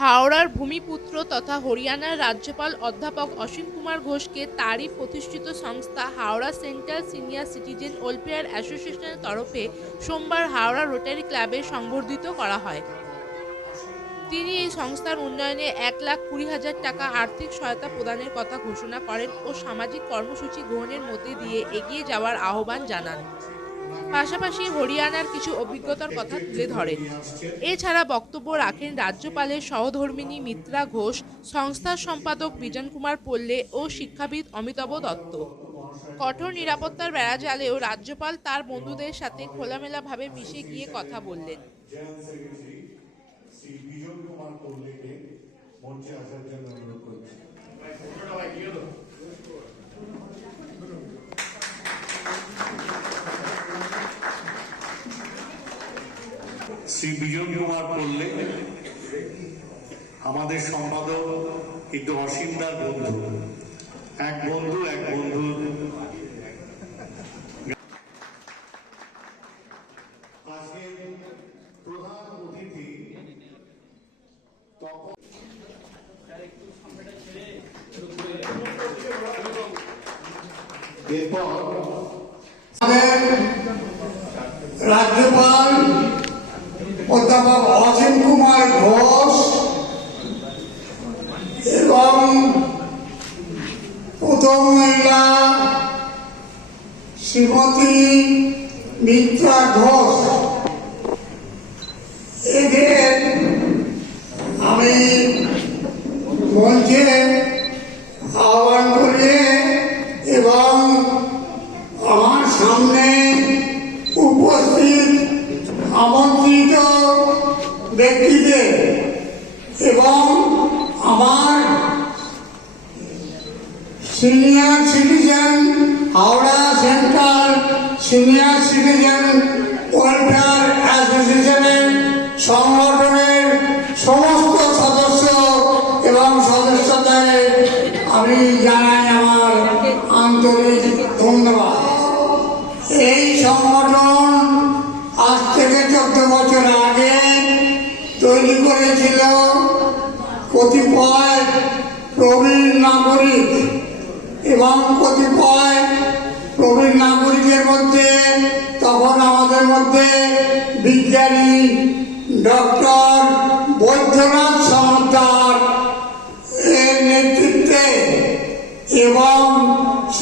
হাওড়ার ভূমিপুত্র তথা হরিয়ানার রাজ্যপাল অধ্যাপক অসীম কুমার ঘোষকে তারই প্রতিষ্ঠিত সংস্থা Howrah central senior citizen welfare অ্যাসোসিয়েশনের তরফে সোমবার হাওড়া রোটারি ক্লাবে সংবর্ধিত করা হয়। তিনি এই সংস্থার উন্নয়নে 1,20,000 টাকা আর্থিক সহায়তা প্রদানের কথা ঘোষণা করেন ও সামাজিক কর্মসূচি গ্রহণের মধ্যে দিয়ে এগিয়ে যাওয়ার আহ্বান জানান। পাশাপাশি হরিয়ানার কিছু অভিজ্ঞতার কথা তুলে ধরেন। এছাড়া বক্তব্য রাখেন রাজ্যপালের সহধর্মিণী মিত্রা ঘোষ, সংস্থার সম্পাদক বিজন কুমার পল্লে ও শিক্ষাবিদ অমিতাভ দত্ত। কঠোর নিরাপত্তার বেড়াজালেও রাজ্যপাল তার বন্ধুদের সাথে খোলামেলাভাবে মিশে গিয়ে কথা বললেন। শ্রী বিজন কুমার পল্লে আমাদের সম্পাদক কিন্তু অসীমদার বন্ধু, এক বন্ধু আজকে প্রধান অতিথি এরপর রাজ্যপাল অধ্যাপক অসীম কুমার ঘোষ এবং প্রথম মহিলা শ্রীমতী মিত্রা ঘোষ, এদের আমি মঞ্চে আহ্বান করে এবং আমার সামনে উপস্থিত আমন্ত্রিত ব্যক্তিদের এবং আমার senior citizen Howrah central senior citizen welfare অ্যাসোসিয়েশনের সংগঠনের সমস্ত সদস্য এবং সদস্যদের আমি জানাই আমার আন্তরিক ধন্যবাদ। এই সংগঠন আজ থেকে 14 বছর আগে তৈরি করেছিল কতিপয় প্রবীণ নাগরিক এবং কতিপয় প্রবীণ নাগরিকের মধ্যে তখন আমাদের মধ্যে বিজ্ঞানী ডক্টর বৈদ্যনাথ সমাদ্দার এর নেতৃত্বে এবং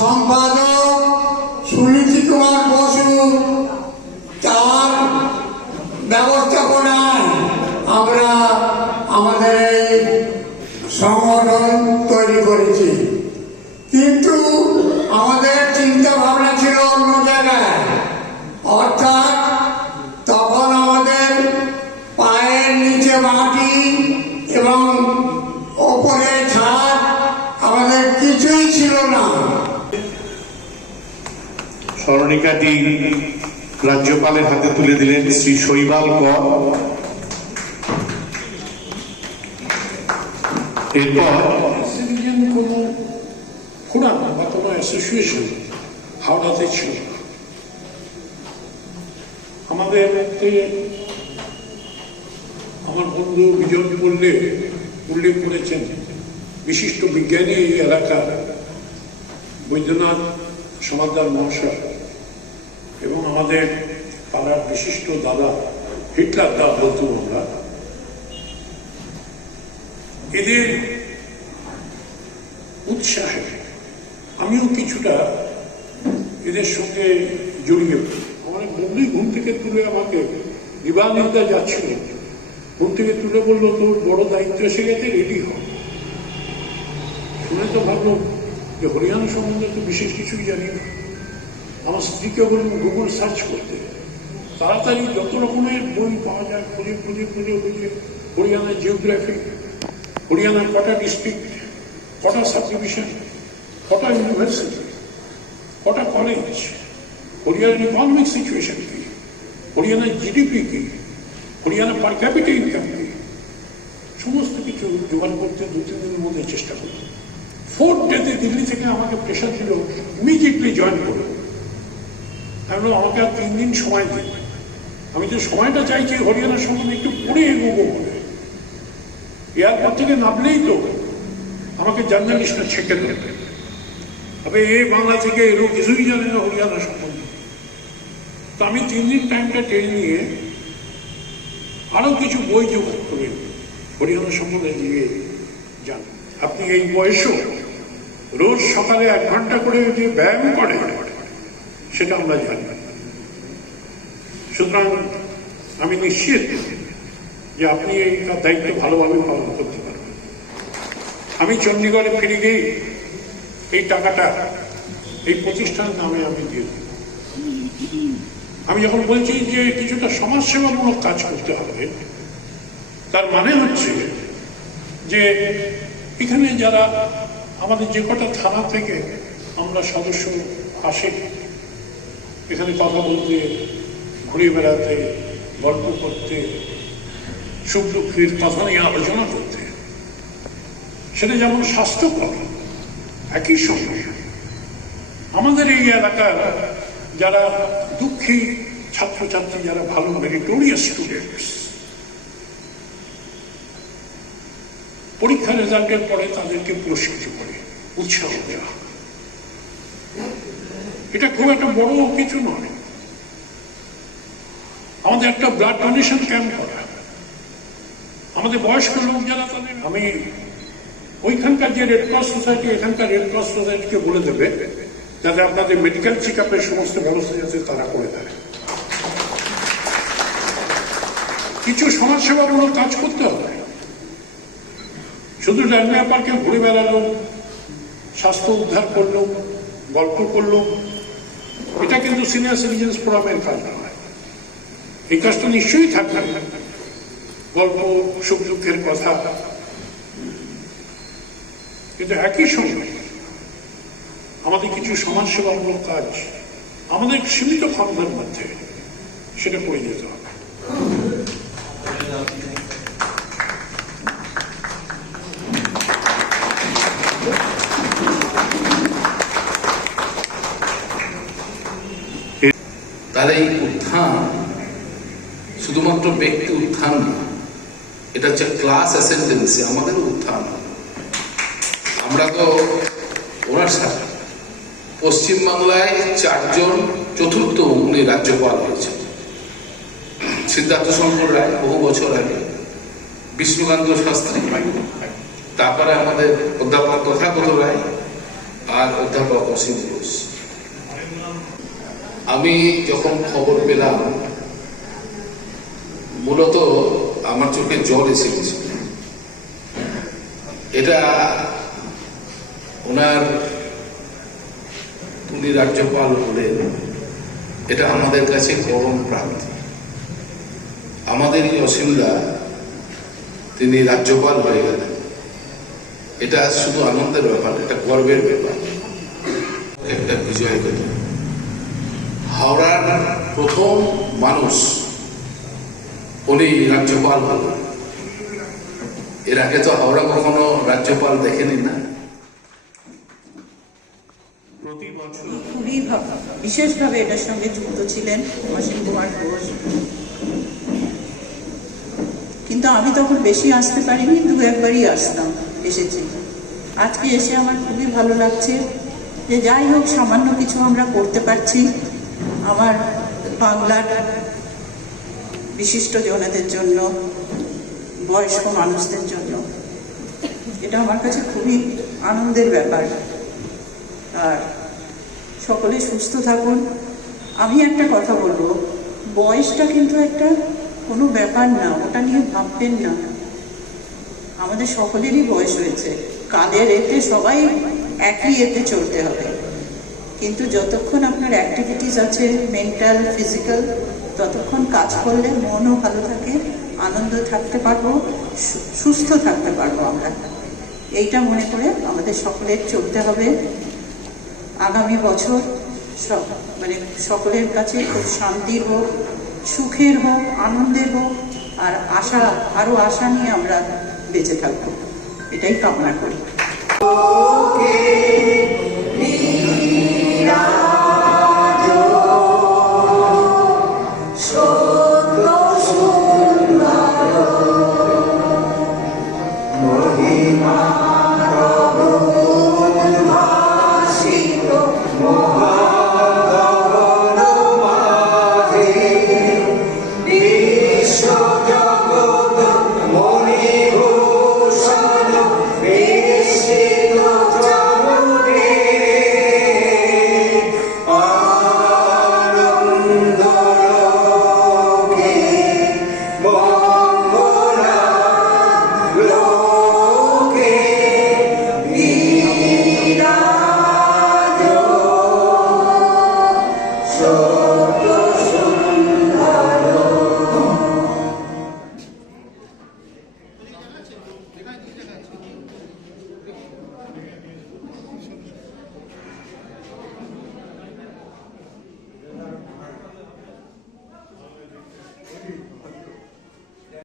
সম্পাদক সুনীতি কুমার বসু তার ব্যবস্থাপনায় আমরা আমাদের এই সংগঠন তৈরি করেছি। কিন্তু আমাদের চিন্তা ভাবনা ছিল অন্য জায়গায়, অর্থাৎ তখন আমাদের পায়ের নিচে মাটি এবং ওপরে ছাদ, আমাদের কিছুই ছিল না। স্মরণিকাটি রাজ্যপালের হাতে তুলে দিলেন শ্রী শৈবাল কর। এরপর অ্যাসোসিয়েশন হাওড়াতে ছিল। আমাদের মধ্যে আমার বন্ধু বিজন পল্লে উল্লেখ করেছেন বিশিষ্ট বিজ্ঞানী এই এলাকার বৈদ্যনাথ সমাদ্দার মহাশয় এবং আমাদের পাড়ার বিশিষ্ট দাদা হিটলার দা বলতুম আমরা। এদের উৎসাহে আমিও কিছুটা এদের সঙ্গে জড়িয়ে পড়ি। আমার বন্ধুই ঘুম থেকে তুলে আমাকে দিবানিন্দা যাচ্ছিল, ঘুম থেকে তুলে বললো তোর বড় দায়িত্ব এসে গেছে, রেডি হ। শুনে তো ভাবলো যে হরিয়ানা সম্বন্ধে তো বিশেষ কিছুই জানি না। আমার স্ত্রীকে বললাম গুগল সার্চ করতে, তাড়াতাড়ি যত রকমের বই পাওয়া যায় খুঁজে হরিয়ানার জিওগ্রাফি, হরিয়ানার কটা ডিস্ট্রিক্ট, কটা সাব ডিভিশন, কটা ইউনিভার্সিটি, কটা কলেজ, হরিয়ানার ইকোনমিক সিচুয়েশন কি, হরিয়ানার জিডিপি কি, হরিয়ানা পার ক্যাপিটা ইনকাম কি, সমস্ত কিছু জোগাড় করতে 2-3 দিনের মধ্যে চেষ্টা করলাম। 4th ডেতে দিল্লি থেকে আমাকে প্রেশার দিল ইমিডিয়েটলি জয়েন করো। কারণ আমাকে আর 3 দিন সময় দিই। আমি যে সময়টা চাইছি হরিয়ানার সম্বন্ধে একটু পড়ে এগোবো বলে, এয়ারপোর্ট থেকে নামলেই তো আমাকে জার্নালিস্টরা ছেঁকে দেবে, তবে এই বাংলা থেকে এরও কিছুই জানে না হরিয়ানা সম্বন্ধে। তো আমি 3 দিন টাইমটা টেনে নিয়ে আরো কিছু বই জোগাড় করে হরিয়ানা সম্বন্ধে দিয়ে যান। আপনি এই বয়সেও রোজ সকালে 1 ঘন্টা করে যে ব্যায়াম করে সেটা আমরা জানি। সুতরাং আমি নিশ্চিত যে আপনি এই দায়িত্ব ভালোভাবে পালন করতে পারবেন। আমি চণ্ডীগড়ে ফিরে গিয়ে এই টাকাটা এই প্রতিষ্ঠানের নামে আমি দিয়ে দিই। আমি যখন বলছি যে কিছুটা সমাজসেবামূলক কাজ করতে হবে, তার মানে হচ্ছে যে এখানে যারা আমাদের যে কটা থানা থেকে আমরা সদস্য আসে এখানে কথা বলতে, ঘুরে বেড়াতে, গল্প করতে, সুখ দুঃখের কথা নিয়ে আলোচনা করতে, সেটা যেমন স্বাস্থ্যকর, একই সঙ্গে আমাদের এই এলাকার যারা দুঃখী ছাত্রছাত্রী, যারা ভালো মেরিটোরিয়াস স্টুডেন্টস, পরীক্ষার রেজাল্টের পরে তাদেরকে পুরস্কৃত করে উৎসাহ দেওয়া, এটা খুব একটা বড় কিছু নয়। আমাদের একটা ব্লাড ডোনেশন ক্যাম্প করা, আমাদের বয়স্ক লোক যারা তাদের, আমি ওইখানকার যে রেড ক্রস সোসাইটি, এখানকার রেড ক্রস সোসাইটিকে বলে দেবে যাতে আপনাদের মেডিকেল চেক আপের সমস্ত ব্যবস্থা যাতে তারা করে দেয়। কিছু সমাজসেবামূলক কাজ করতে হবে। শুধু ডালমিয়া পার্কে ঘুরে বেড়ালো, স্বাস্থ্য উদ্ধার করলো, গল্প করলো, এটা কিন্তু সিনিয়র সিটিজেন্স ফোরামের কাজ নয়। এই কাজটা নিশ্চয়ই থাকবে, গল্প, সুখ দুঃখের কথা, কিন্তু একই সঙ্গে আমাদের কিছু সমাজসেবামূলক কাজ আমাদের সীমিত ক্ষমতার মধ্যে সেটা করে যেতে হবে। তার এই উত্থান শুধুমাত্র ব্যক্তি উত্থান না, এটা হচ্ছে ক্লাস অ্যাসেন্ডেন্সি, আমাদের উত্থান। আমরা তো ওনার সাথে পশ্চিমবাংলায় 4 জন, চতুর্থ উনি রাজ্যপাল হয়েছেন। সিদ্ধার্থ শঙ্কর রায় বহু বছর আগে, বিষ্ণুকান্ত শাস্ত্রী, তারপরে আমাদের অধ্যাপক তথাগত রায় আর অধ্যাপক অসীম ঘোষ। আমি যখন খবর পেলাম, মূলত আমার চোখে জল এসে গেছিল। এটা ওনার, উনি রাজ্যপাল হলেন, এটা আমাদের কাছে পরম প্রাপ্তি। আমাদের এই অসীমদা তিনি রাজ্যপাল হয়ে গেলেন, এটা শুধু আনন্দের ব্যাপার, এটা গর্বের ব্যাপার, একটা বিজয় কথা। হাওড়ার প্রথম মানুষ উনি রাজ্যপাল হলেন। এর আগে তো হাওড়া কখনো রাজ্যপাল দেখেনি না। খুবই বিশেষভাবে এটার সঙ্গে যুক্ত ছিলেন অসীম কুমার ঘোষ, কিন্তু আমি তখন বেশি আসতে পারিনি, 2-1বারই আসতাম, এসেছি। আজকে এসে আমার খুবই ভালো লাগছে যে যাই হোক সামান্য কিছু আমরা করতে পারছি আমার বাংলার বিশিষ্ট জনেদের জন্য, বয়স্ক মানুষদের জন্য। এটা আমার কাছে খুবই আনন্দের ব্যাপার। আর সকলে সুস্থ থাকুন। আমি একটা কথা বলবো, বয়সটা কিন্তু একটা কোনো ব্যাপার না, ওটা নিয়ে ভাববেন না। আমাদের সকলেরই বয়স হয়েছে, কাদের এতে সবাই একই এতে চলতে হবে, কিন্তু যতক্ষণ আপনার অ্যাক্টিভিটিস আছে মেন্টাল, ফিজিক্যাল, ততক্ষণ কাজ করলে মনও ভালো থাকে, আনন্দ থাকতে পারবো, সুস্থ থাকতে পারবো আমরা। এইটা মনে করে আমাদের সকলের চলতে হবে। আগামী বছর সকলের কাছে খুব শান্তির হোক, সুখের হোক, আনন্দের হোক, আর আরো আশা নিয়ে আমরা বেঁচে থাকবো, এটাই কামনা করি।